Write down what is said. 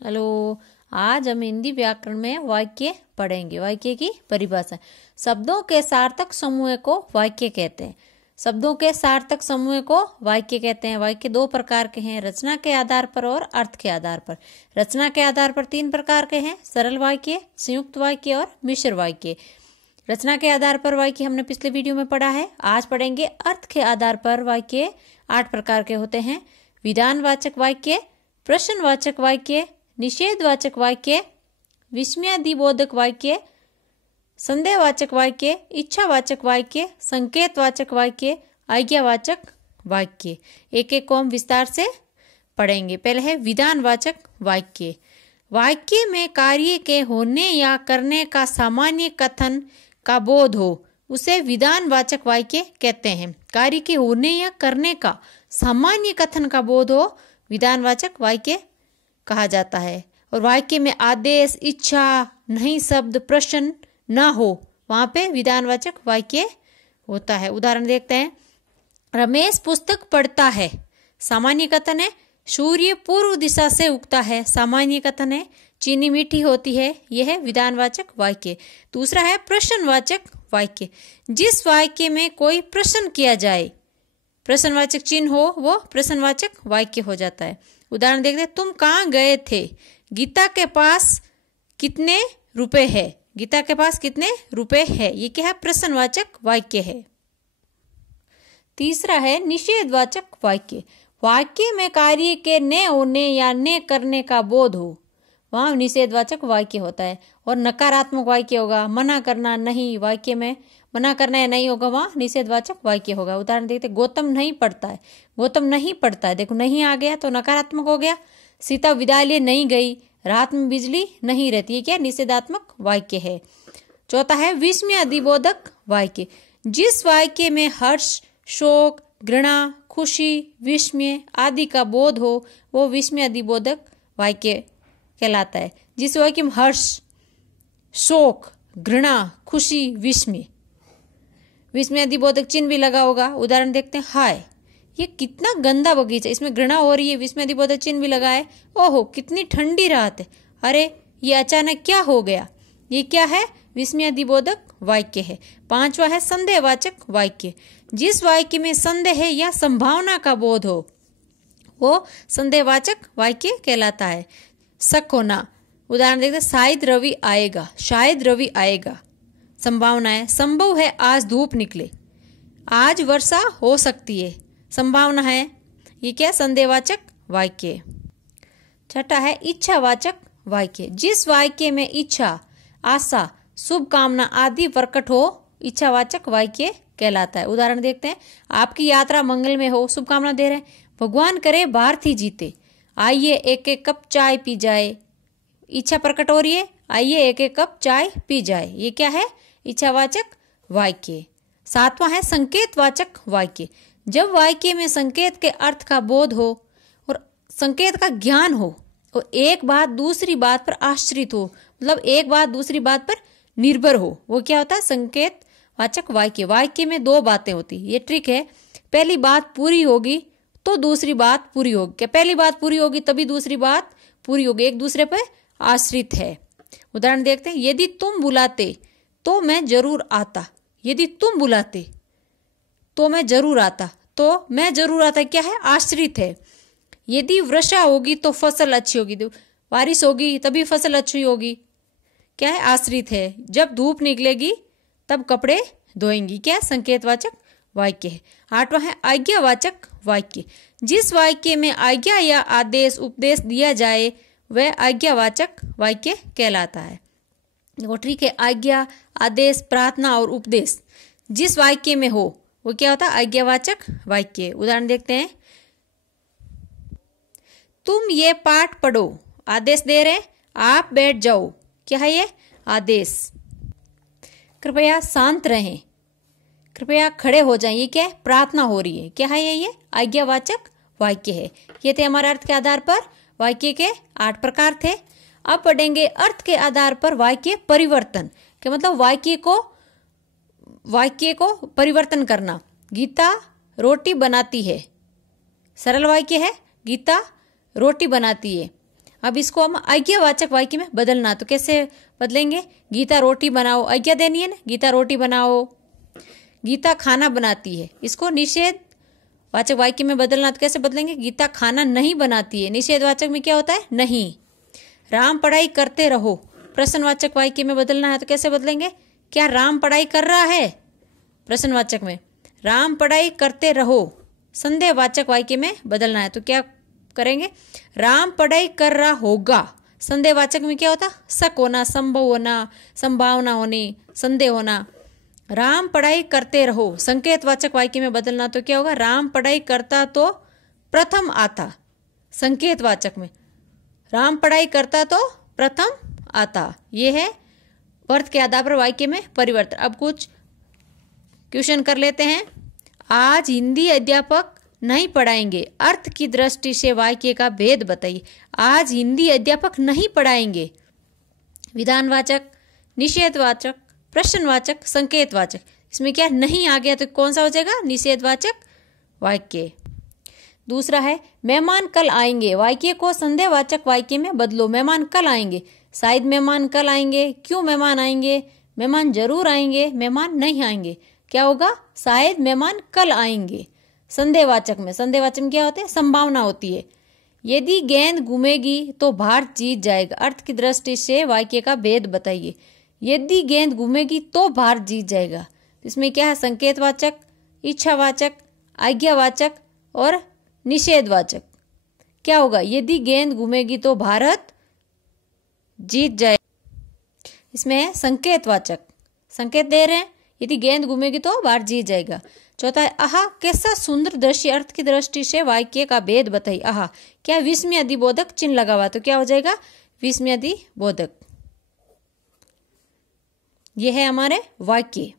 Hello. आज हम हिंदी व्याकरण में वाक्य पढ़ेंगे। वाक्य की परिभाषा। शब्दों के सार्थक समूह को वाक्य कहते हैं। शब्दों के सार्थक समूह को वाक्य कहते हैं। वाक्य दो प्रकार के हैं, रचना के आधार पर और अर्थ के आधार पर। रचना के आधार पर तीन प्रकार के हैं, सरल वाक्य, संयुक्त वाक्य और मिश्र वाक्य। रचना के आधार पर वाक्य हमने पिछले वीडियो में पढ़ा है। आज पढ़ेंगे अर्थ के आधार पर वाक्य। 8 प्रकार के होते हैं, विधानवाचक वाक्य, प्रश्नवाचक वाक्य, निषेधवाचक वाक्य, विस्मयादिबोधक वाक्य, संदेहवाचक वाक्य, इच्छावाचक वाक्य, संकेतवाचक वाक्य, आज्ञावाचक वाक्य। एक एक को हम विस्तार से पढ़ेंगे। पहले है विधानवाचक वाक्य। वाक्य में कार्य के होने या करने का सामान्य कथन का बोध हो उसे विधानवाचक वाक्य कहते हैं। कार्य के होने या करने का सामान्य कथन का बोध हो विधानवाचक वाक्य कहा जाता है। और वाक्य में आदेश, इच्छा, नहीं शब्द, प्रश्न न हो वहां पे विधानवाचक वाक्य होता है। उदाहरण देखते हैं। रमेश पुस्तक पढ़ता है, सामान्य कथन है। सूर्य पूर्व दिशा से उगता है, सामान्य कथन है। चीनी मीठी होती है, यह है विधानवाचक वाक्य। दूसरा है प्रश्नवाचक वाक्य। जिस वाक्य में कोई प्रश्न किया जाए, प्रश्नवाचक चिन्ह हो, वो प्रश्नवाचक वाक्य हो जाता है। उदाहरण देखते हैं। तुम कहाँ गए थे? गीता के पास कितने रुपए है? गीता के पास कितने रुपए है? ये क्या है? प्रश्नवाचक वाक्य है। तीसरा है निषेधवाचक वाक्य। वाक्य में कार्य के न होने या न करने का बोध हो वहां निषेधवाचक वाक्य होता है। और नकारात्मक वाक्य होगा, मना करना, नहीं। वाक्य में मना करना या नहीं होगा, वहां निषेधवाचक वाक्य होगा। उदाहरण देखते, गौतम नहीं पढ़ता है। गौतम नहीं पढ़ता है, देखो नहीं आ गया तो नकारात्मक हो गया। सीता विद्यालय नहीं गई, रात में बिजली नहीं रहती, है क्या? निषेधात्मक वाक्य है। चौथा है विस्मयादिबोधक वाक्य। जिस वाक्य में हर्ष, शोक, घृणा, खुशी, विस्मय आदि का बोध हो वो विस्मयादिबोधक वाक्य कहलाता है। जिस वाक्य में हर्ष, शोक, घृणा, खुशी, विस्मयादिबोधक चिन्ह भी लगा होगा। उदाहरण देखते हैं। हाय, ये कितना गंदा बगीचा, इसमें घृणा हो रही है, विस्मयादिबोधक चिन्ह भी लगा है। ओहो, कितनी ठंडी रात है। अरे, ये अचानक क्या हो गया? ये क्या है? विस्मयादिबोधक वाक्य है। पांचवा है संदेहवाचक वाक्य। जिस वाक्य में संदेह या संभावना का बोध हो वो संदेहवाचक वाक्य कहलाता है। शक होना। उदाहरण देखते, शायद रवि आएगा, शायद रवि आएगा। संभावना है, संभव है आज धूप निकले, आज वर्षा हो सकती है, संभावना है। ये क्या? संदेहवाचक वाक्य। छठा है इच्छावाचक वाक्य। जिस वाक्य में इच्छा, आशा, शुभ कामना आदि प्रकट हो इच्छावाचक वाक्य कहलाता है। उदाहरण देखते हैं। आपकी यात्रा मंगल में हो, शुभकामना दे रहे हैं। भगवान करे भारती जीते, आइए एक एक कप चाय पी जाए। इच्छा प्रकट हो रही है, आइए एक एक कप चाय पी जाए। ये क्या है? इच्छावाचक वाक्य। सातवां है संकेतवाचक वाक्य। जब वाक्य में संकेत के अर्थ का बोध हो और संकेत का ज्ञान हो और एक बात दूसरी बात पर आश्रित हो, मतलब एक बात दूसरी बात पर निर्भर हो, वो क्या होता है? संकेतवाचक वाक्य। वाक्य में दो बातें होती, ये ट्रिक है। पहली बात पूरी होगी तो दूसरी बात पूरी होगी। क्या पहली बात पूरी होगी तभी दूसरी बात पूरी होगी, एक दूसरे पर आश्रित है। उदाहरण देखते हैं। यदि तुम बुलाते तो मैं जरूर आता, यदि तुम बुलाते तो मैं जरूर आता, तो मैं जरूर आता क्या है? आश्रित है। यदि वर्षा होगी तो फसल अच्छी होगी, बारिश होगी तभी फसल अच्छी होगी, क्या है? आश्रित है। जब धूप निकलेगी तब कपड़े धोएंगी, क्या? संकेतवाचक वाक्य है। आठवां है आज्ञावाचक वाक्य। जिस वाक्य में आज्ञा या आदेश, उपदेश दिया जाए वह आज्ञावाचक वाक्य कहलाता है। वो ठीक है। आज्ञा, आदेश, प्रार्थना और उपदेश जिस वाक्य में हो वो क्या होता है? आज्ञावाचक वाक्य। उदाहरण देखते हैं। तुम ये पाठ पढ़ो, आदेश दे रहे, आप बैठ जाओ, क्या है? ये आदेश। कृपया शांत रहें, कृपया खड़े हो जाएं, ये क्या है? प्रार्थना हो रही है, क्या है? ये आज्ञावाचक वाक्य है। ये थे हमारे अर्थ के आधार पर वाक्य के 8 प्रकार थे। अब पढ़ेंगे अर्थ के आधार पर वाक्य परिवर्तन के मतलब वाक्य को परिवर्तन करना। गीता रोटी बनाती है, सरल वाक्य है। गीता रोटी बनाती है। अब इसको हम आज्ञावाचक वाक्य में बदलना, तो कैसे बदलेंगे? गीता रोटी बनाओ, आज्ञा देनी है ना, गीता रोटी बनाओ। गीता खाना बनाती है, इसको निषेध वाचक वाक्य में बदलना, तो कैसे बदलेंगे? गीता खाना नहीं बनाती है, निषेधवाचक में क्या होता है? नहीं। राम पढ़ाई करते रहो, प्रश्नवाचक वाक्य में बदलना है, तो कैसे बदलेंगे? क्या राम पढ़ाई कर रहा है? प्रश्नवाचक में। राम पढ़ाई करते रहो, संदेहवाचक वाक्य में बदलना है, तो क्या करेंगे? राम पढ़ाई कर रहा होगा। संदेहवाचक में क्या होता? शक होना, संभव होना, संभावना होनी, संदेह होना। राम पढ़ाई करते रहो, संकेतवाचक वाक्य में बदलना, तो क्या होगा? राम पढ़ाई करता तो प्रथम आता। संकेतवाचक में राम पढ़ाई करता तो प्रथम आता। ये है अर्थ के आधार पर वाक्य में परिवर्तन। अब कुछ क्वेश्चन कर लेते हैं। आज हिंदी अध्यापक नहीं पढ़ाएंगे, अर्थ की दृष्टि से वाक्य का भेद बताइए। आज हिंदी अध्यापक नहीं पढ़ाएंगे। विधानवाचक, निषेधवाचक, प्रश्नवाचक, संकेतवाचक। इसमें क्या नहीं आ गया तो कौन सा हो जाएगा? निषेधवाचक वाक्य। दूसरा है मेहमान कल आएंगे, वाक्य को संदेहवाचक वाक्य में बदलो। मेहमान कल आएंगे, शायद मेहमान कल आएंगे, क्यों मेहमान आएंगे, मेहमान जरूर आएंगे, मेहमान नहीं आएंगे। क्या होगा? शायद मेहमान कल आएंगे। संदेहवाचक में क्या होते हैं? संभावना होती है। यदि गेंद घूमेगी तो भारत जीत जाएगा, अर्थ की दृष्टि से वाक्य का भेद बताइए। यदि गेंद घूमेगी तो भारत जीत जाएगा, इसमें क्या है? संकेतवाचक, इच्छावाचक, आज्ञावाचक और निषेधवाचक। क्या होगा? यदि गेंद घूमेगी तो भारत जीत जाएगा, इसमें है संकेतवाचक, संकेत दे रहे हैं। यदि गेंद घूमेगी तो भारत जीत जाएगा। चौथा है आहा कैसा सुंदर दृश्य, अर्थ की दृष्टि से वाक्य का भेद बताइए। आहा क्या विस्मय अधिबोधक चिन्ह लगा हुआ, तो क्या हो जाएगा? विस्मय अधिबोधक। यह है हमारे वाक्य।